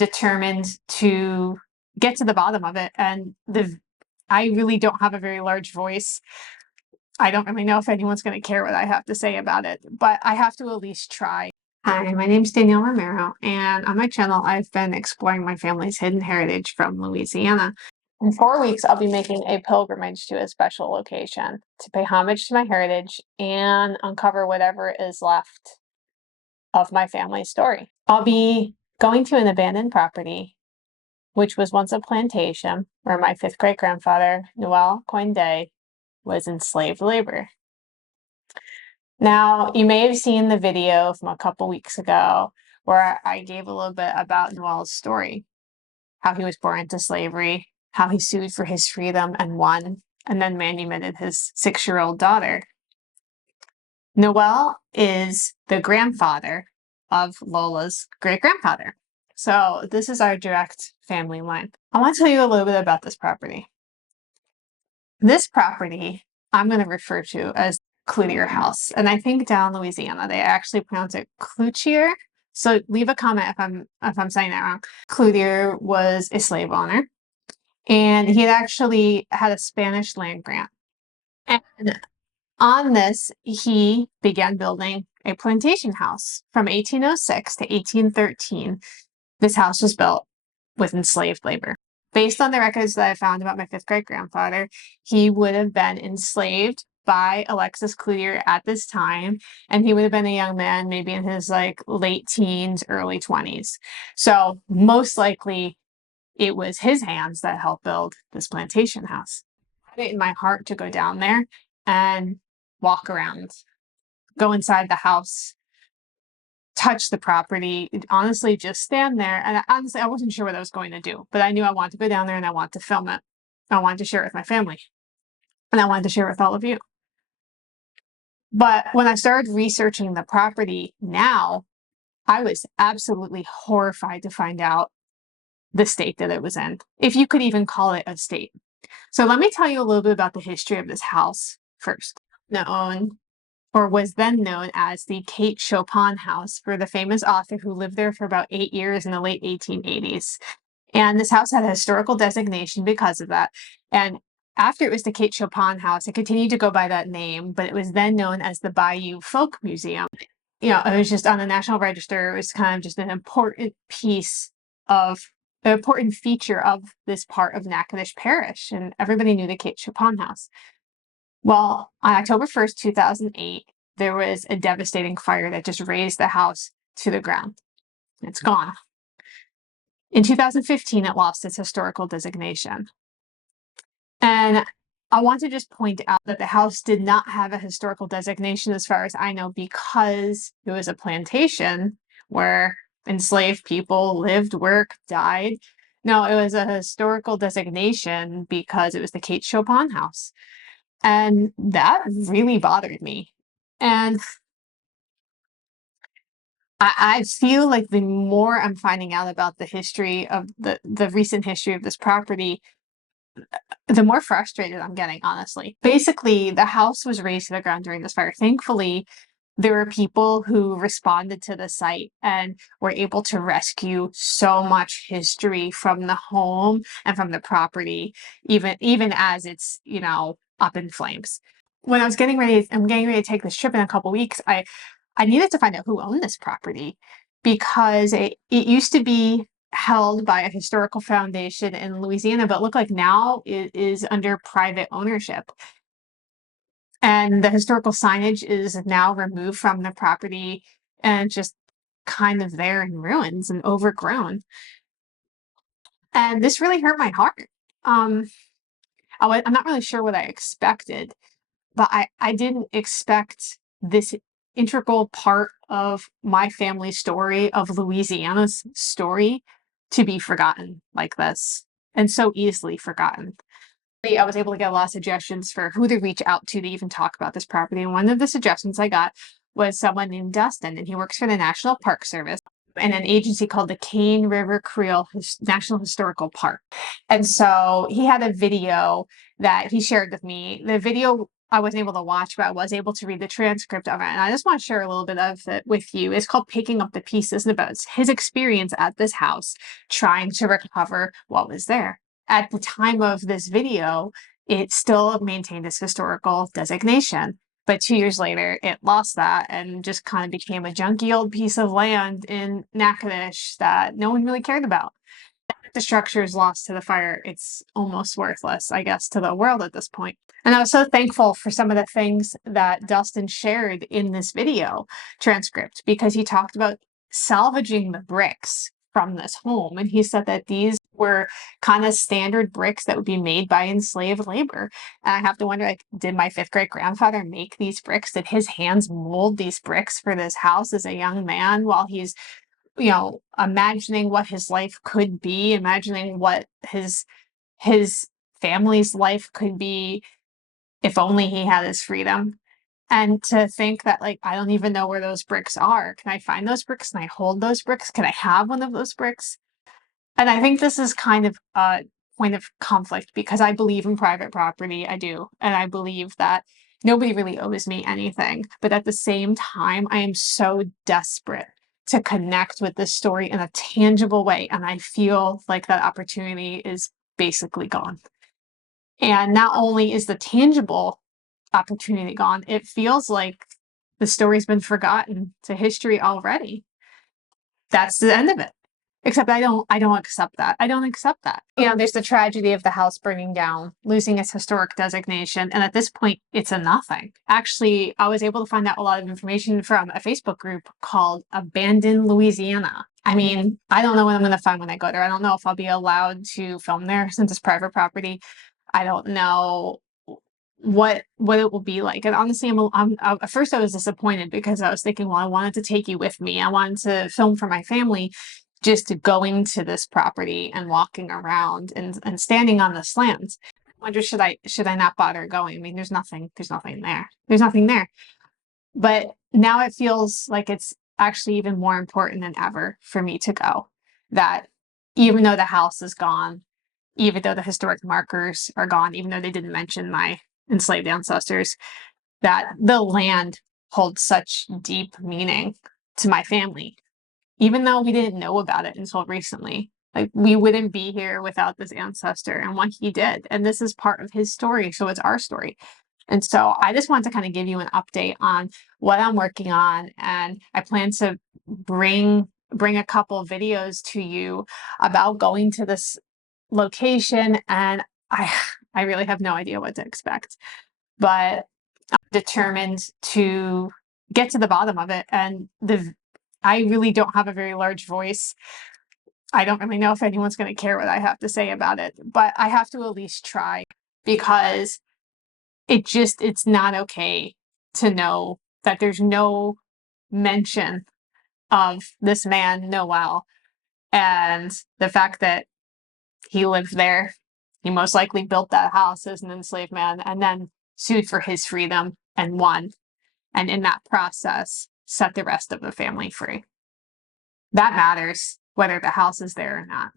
determined to get to the bottom of it. And I really don't have a very large voice. I don't really know if anyone's going to care what I have to say about it, but I have to at least try. Hi, my name's Danielle Romero, and on my channel, I've been exploring my family's hidden heritage from Louisiana. In 4 weeks, I'll be making a pilgrimage to a special location to pay homage to my heritage and uncover whatever is left of my family's story. I'll be going to an abandoned property, which was once a plantation where my 5th great-grandfather, Noel Coindet, was enslaved labor. Now, you may have seen the video from a couple weeks ago where I gave a little bit about Noel's story, how he was born into slavery, how he sued for his freedom and won, and then manumitted his 6-year-old daughter. Noel is the grandfather of Lola's great-grandfather. So this is our direct family line. I want to tell you a little bit about this property. This property I'm going to refer to as Cloutier House. And I think down in Louisiana, they actually pronounce it Cloutier. So leave a comment if I'm saying that wrong. Cloutier was a slave owner, and he had actually had a Spanish land grant. And on this, he began building a plantation house from 1806 to 1813. This house was built with enslaved labor. Based on the records that I found about my 5th great-grandfather, he would have been enslaved by Alexis Cloutier at this time, and he would have been a young man, maybe in his late teens, early 20s. So most likely it was his hands that helped build this plantation house. I had it in my heart to go down there and walk around, go inside the house, touch the property, honestly, just stand there. And honestly, I wasn't sure what I was going to do, but I knew I wanted to go down there and I wanted to film it. I wanted to share it with my family, and I wanted to share it with all of you. But when I started researching the property now, I was absolutely horrified to find out the state that it was in, if you could even call it a state. So let me tell you a little bit about the history of this house first. Was then known as the Kate Chopin House for the famous author who lived there for about 8 years in the late 1880s. And this house had a historical designation because of that. And after it was the Kate Chopin House, it continued to go by that name, but it was then known as the Bayou Folk Museum. It was just on the National Register. It was kind of just an important an important feature of this part of Natchitoches Parish, and everybody knew the Kate Chopin House. Well, on October 1st, 2008, there was a devastating fire that just razed the house to the ground. It's gone. In 2015, it lost its historical designation. And I want to just point out that the house did not have a historical designation, as far as I know, because it was a plantation where enslaved people lived, worked, died. No, it was a historical designation because it was the Kate Chopin House. And that really bothered me. And I feel like the more I'm finding out about the history of the recent history of this property, the more frustrated I'm getting, honestly. Basically, the house was razed to the ground during this fire. Thankfully, there were people who responded to the site and were able to rescue so much history from the home and from the property, even as it's, up in flames. When I'm getting ready to take this trip in a couple weeks, I needed to find out who owned this property, because it used to be held by a historical foundation in Louisiana, but look like now it is under private ownership. And the historical signage is now removed from the property and just kind of there in ruins and overgrown. And this really hurt my heart. I'm not really sure what I expected, but I didn't expect this integral part of my family's story, of Louisiana's story, to be forgotten like this, and so easily forgotten. I was able to get a lot of suggestions for who to reach out to even talk about this property. And one of the suggestions I got was someone named Dustin, and he works for the National Park Service and an agency called the Cane River Creole National Historical Park. And so he had a video that he shared with me. The video I wasn't able to watch, but I was able to read the transcript of it. And I just want to share a little bit of it with you. It's called Picking Up the Pieces, and about his experience at this house trying to recover what was there. At the time of this video, it still maintained its historical designation. But 2 years later, it lost that and just kind of became a junky old piece of land in Natchitoches that no one really cared about. The structure is lost to the fire. It's almost worthless, I guess, to the world at this point. And I was so thankful for some of the things that Dustin shared in this video transcript, because he talked about salvaging the bricks from this home. And he said that these were kind of standard bricks that would be made by enslaved labor. And I have to wonder, like, did my fifth great grandfather make these bricks? Did his hands mold these bricks for this house as a young man while he's, imagining what his life could be, imagining what his family's life could be if only he had his freedom? And to think that, like, I don't even know where those bricks are. Can I find those bricks? Can I hold those bricks? Can I have one of those bricks? And I think this is kind of a point of conflict, because I believe in private property. I do. And I believe that nobody really owes me anything. But at the same time, I am so desperate to connect with this story in a tangible way. And I feel like that opportunity is basically gone. And not only is the tangible opportunity gone, it feels like the story's been forgotten to history already. That's the end of it. Except I don't accept that. I don't accept that. There's the tragedy of the house burning down, losing its historic designation, and at this point, it's a nothing. Actually, I was able to find out a lot of information from a Facebook group called Abandoned Louisiana. I mean, I don't know what I'm going to find when I go there. I don't know if I'll be allowed to film there since it's private property. I don't know what it will be like. And honestly, at first I was disappointed, because I was thinking, well, I wanted to take you with me. I wanted to film for my family, just going to this property and walking around and standing on the land. I wonder, should I not bother going? I mean, there's nothing there. There's nothing there. But now it feels like it's actually even more important than ever for me to go. That even though the house is gone, even though the historic markers are gone, even though they didn't mention my enslaved ancestors, that the land holds such deep meaning to my family. Even though we didn't know about it until recently, like, we wouldn't be here without this ancestor and what he did. And this is part of his story. So it's our story. And so I just want to kind of give you an update on what I'm working on. And I plan to bring a couple of videos to you about going to this location. And I really have no idea what to expect, but I'm determined to get to the bottom of it. And I really don't have a very large voice. I don't really know if anyone's going to care what I have to say about it, but I have to at least try, because it's not okay to know that there's no mention of this man, Noel, and the fact that he lived there. He most likely built that house as an enslaved man and then sued for his freedom and won. And in that process, set the rest of the family free. That matters, whether the house is there or not.